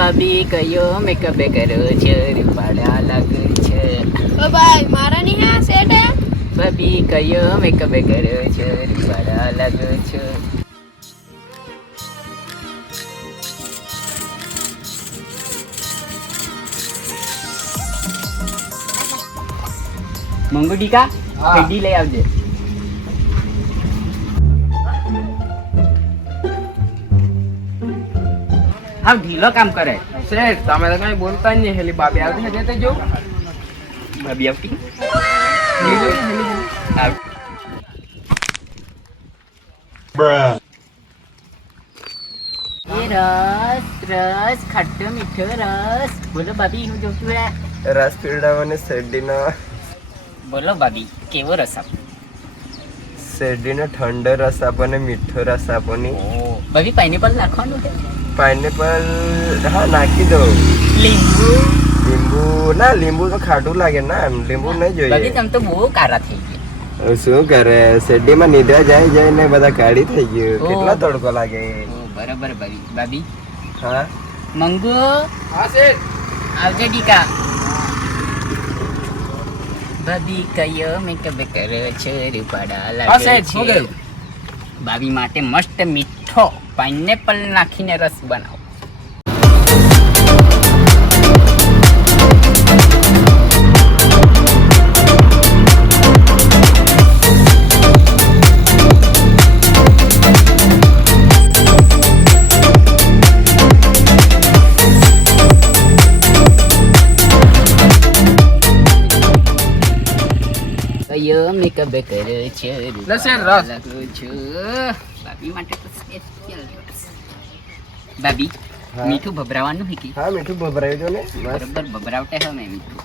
ભાભી કયો મેકઅપ કર્યો છે રૂપાળા લાગે છે ઓ ભાઈ મારા નહીં હે સેટ હે ભાભી કયો મેકઅપ કર્યો છે રૂપાળા લાગે છે મંગુડીકા પેડી લઈ આવજે હા ઢીલો કામ કરે શેઠ તમે તો કઈ બોલતા જ નહીં હેલી બાબી આવતી છે તે જો ભાભી આવતી એ રસ રસ ખાટો મીઠો રસ બોલો ભાભી હું જોતું હે રસ પીવડાવવાની શેરડીનો બોલો ભાભી કેવો રસ આપો શેરડીનો ઠંડો રસ આપો ને મીઠો રસ આપો ની ભાભી પાઇનેપલ નાખવાનું છે પાઇનેપલ હા નાખી દો લીંબુ લીંબુ ના લીંબુ તો ખાટું લાગે ના એમ લીંબુ નહીં ભાભી જોઈએ તમે તો બહુ કારા થઈ ગયા હવે શું કરે શેરડીમાં નિદ્રા જાય ને બધા કાળી થઈ ગયું ઓહ. કેટલો તડકો લાગે ઓ બરાબર ભાભી ભાભી હા મંગુ હા શેઠ આવજે ડીકા ભાભી કયો મેકઅપ કરે છે રૂપાળા હા, લાગે સાહેબ, શું છે કહ્યું? ભાભી માટે મસ્ત મીઠો પાઇનેપલ નાખીને રસ બનાવો કયો મેકઅપ કરે છે લસણ રસ. લાગો છો ભાભી માટે તો સ્પેશિયલ રસ ભાભી હા. મીઠું ભભરાવાનું છે કે હા મીઠું ભભરાઈ દો ને બસ બરાબર ભભરાવટે હે મેં મીઠું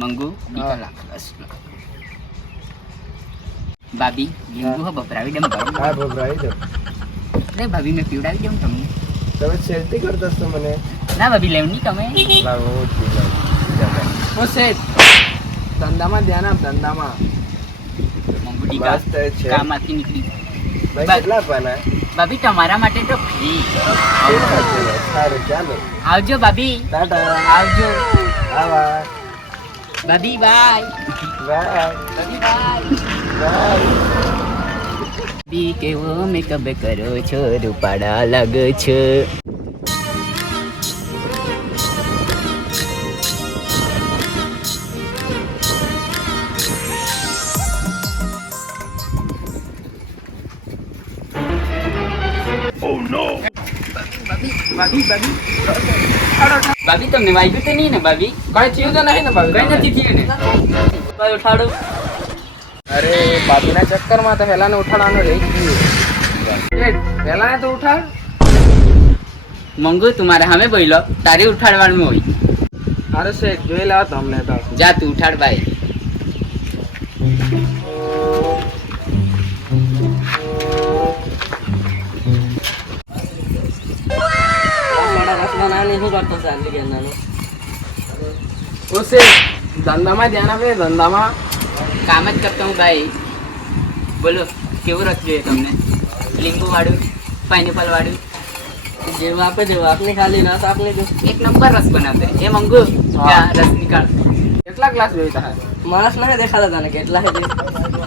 મંગુ મીઠા લાગ રસ ભાભી લીંબુ હો ભભરાવી દે ગરમ હા ભભરાઈ દો રે ભાભી મેં પીવડાવી દઉં તમને તમે શેરડી કરતા છો મને ના ભાભી લેવની તમે લાવો ઓ શેઠ ધંધામાં ધ્યાન આપ ધંધામાં મંગુ ડીકા મસ્ત છે. કામમાંથી નીકળી ભાઈ કેટલા આપવાના ભાભી તમારા માટે તો ફ્રી સારું ચાલો આવજો ભાભી ટાટા આવજો આવા ભાભી બાય બાય ભાભી બાય બાય બી કેવો મેકઅપ કરો છો રૂપાળા લાગે છે ભાભી તમને વાગ્યું તો નહીં ને ભાભી કઈ થયું તો નહીં ને કઈ ભાભી નથી થયું ને ભાઈ ઉઠાડો અરે ભાભીના ચક્કરમાં તો હેલાને ઉઠાડવાનું રહી ગયું શેઠ, હેલાને તો ઉઠાડ મંગુ તું મારે સામે બોલો તારે ઉઠાડવાનું હોય અરે શેઠ જોઈ લાવો તમને તો જા તું ઉઠાડ ભાઈ ઓ શેઠ ધંધામાં ધ્યાન આપે ધંધામાં કામ જ કરતો હું ભાઈ બોલો કેવો રસ જોઈએ તમને લીંબુ વાળું પાઇનેપલ વાળું જેવું આપે દેવું આપને ખાલી રસ આપને દો એક નંબર રસ બનાવતે એ મંગુ ત્યાં રસ નીકાળ કેટલા ગ્લાસ જોઈએ તારે માણસ ના દેખાતા તને કેટલા હે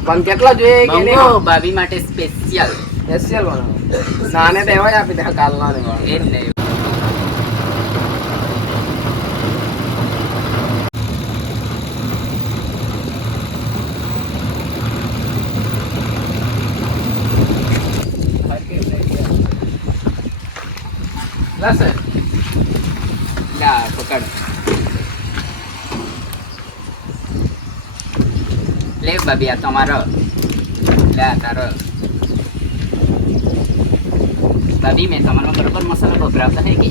પણ કેટલા જોઈએ કે મંગુ ભાભી માટે સ્પેશિયલ સ્પેશિયલ બનાવો નાને તો એવા જ આપી દે કાલના ને એ જ નહીં લસણ લા પકડ લે ભાભી આ તમારો લે આ તારો ભાભી મેં તમારો બરોબર મસાલો ભભરાવતા હે કે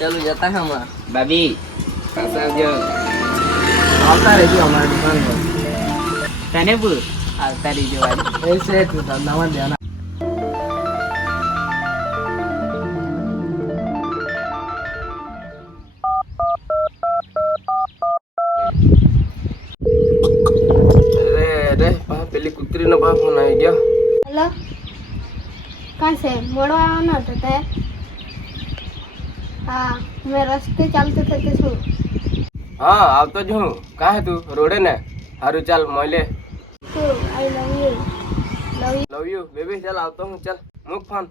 चलो जाता है हमारा ભાભી પાછા આવજો આવતા રહેજો અમારી દુકાન પર. તને બોલ આવતા રહીજો વાળી. એ શેઠ નવા ધ્યાન. અરે બા પેલી કૂતરીનો બાપ ફોન આવી ગયો. હેલો કાં છે મોડો આવવાનો હતો તે હા મેં રસ્તે ચાલતો થતો છું હા આવતો જ હું. કાં હે તું રોડે ને? સારું ચાલ મળે. શું I love you love you baby. ચાલ આવતો હું. ચાલ મૂક ફોન.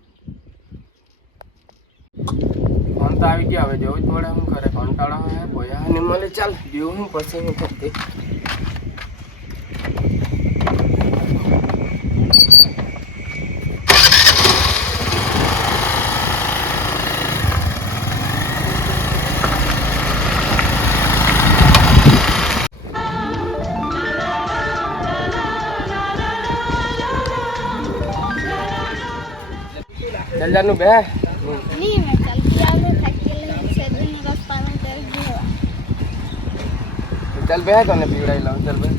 ફોન તો આવી ગયા. હવે જવું જ પડે. શું કરે કંટાળો હોય બોયા નહીં મળે. ચાલ જીવું હું પછી હું થતી. ચાલ જાનું બે. નહીં મેં ચાલતી આવડે થાકી લઈને સેદુનો રસ પાનો ત્યારે જોવા ચાલ બે તને પીવડાવી લઉં. ચાલ બે.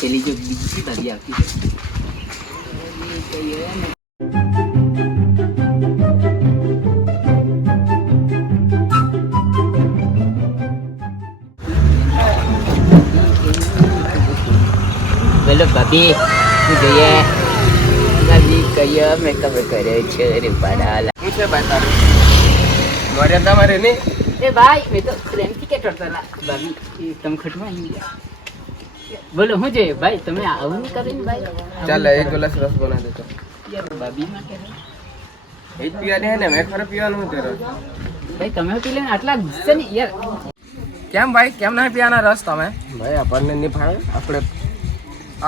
પેલી જો બીજી તારી આવતી છે. બોલો ભાભી શું જોઈએ? ભાભી કયો મેકઅપ કરે છે રે પાડાલા? શું છે ભાઈ તારું? મર્યાદામાં રે નહીં. એ ભાઈ મેં તો પ્રેમથી કે કરતા હતા ભાભી એ તમે ખટમાં આવી ગયા. બોલો શું જોઈએ ભાઈ? તમે આવું નહીં કરીને ભાઈ. ચાલ એક ગ્લાસ રસ બના દેતો. યાર ભાભી માટે એ જ પીવા દે ને. મેં ખરે પીવાનું હું તેરો. ભાઈ તમે પી લે આટલા ગુસ્સે નહીં યાર. કેમ ભાઈ કેમ નહીં પીવાના રસ તમે? ભાઈ આપણને નહીં ભાવે.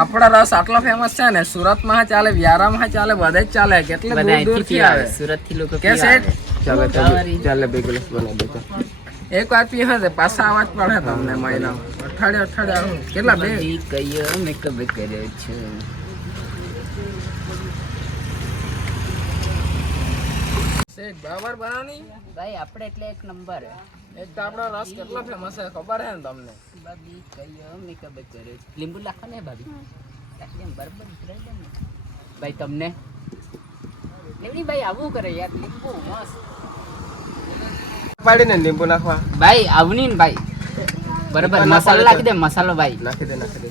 આપણા રસ આટલો ફેમસ છે ને. સુરતમાં ચાલે, વ્યારામાં ચાલે, બધે જ ચાલે. કેટલે બધા દૂર અહીંથી દૂરથી પીવા આવે. આવે સુરતથી લોકો કે પીવા આવે. શેઠ? ચાલે ચાલે બે ગ્લાસ બના દેતો. એક વાર પીવે છે પાછા આવાજ પડે તમને મહિનામાં. અઠવાડિયે આવું. કેટલા બે? ભાભી કયો મેકઅપ કર્યો છે? શેઠ બરાબર બનાવની. ભાઈ આપણે એટલે એક નંબર. એક તો આપણો રસ કેટલો ફેમસ છે ખબર છે ને તમને? ભાભી કયો મેકઅપ કર્યો છે? લીંબુ નાખો ને ભાભી. નાખી દે બરાબર ઉતરાઈ દે ને. ભાઈ તમને એમની ભાઈ આવું કરે યાર. લીંબુ મસ્ત પાડીને લીંબુ નાખવા. ભાઈ આવું નહીં ને ભાઈ. બરાબર મસાલો નાખી દે. મસાલો ભાઈ નાખી દે નાખી દે.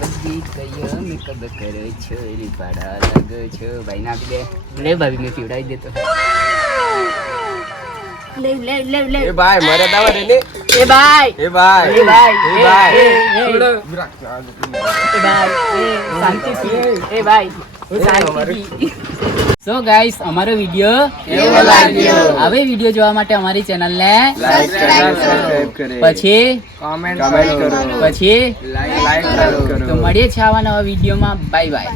બધી કયો મેકઅપ કર્યો છે રે પાડા લાગે છે ભાઈ. નાખી દે. લે ભાભી મેં પીવડાવી દેતો. લે લે લે લે એ ભાઈ મર્યાદામાં રે નહીં. એ ભાઈ એ ભાઈ એ ભાઈ એ ભાઈ એ ભાઈ શાંતિથી. એ ભાઈ શાંતિથી. સો ગાઈસ અમારો વિડિયો કેવો લાગ્યો? હવે વિડિયો જોવા માટે અમારી ચેનલને સબસ્ક્રાઇબ કરો. પછી કમેન્ટ કરો. પછી લાઈક કરો. તો મળીએ છીએ આવા નવા વિડીયોમાં. Bye bye.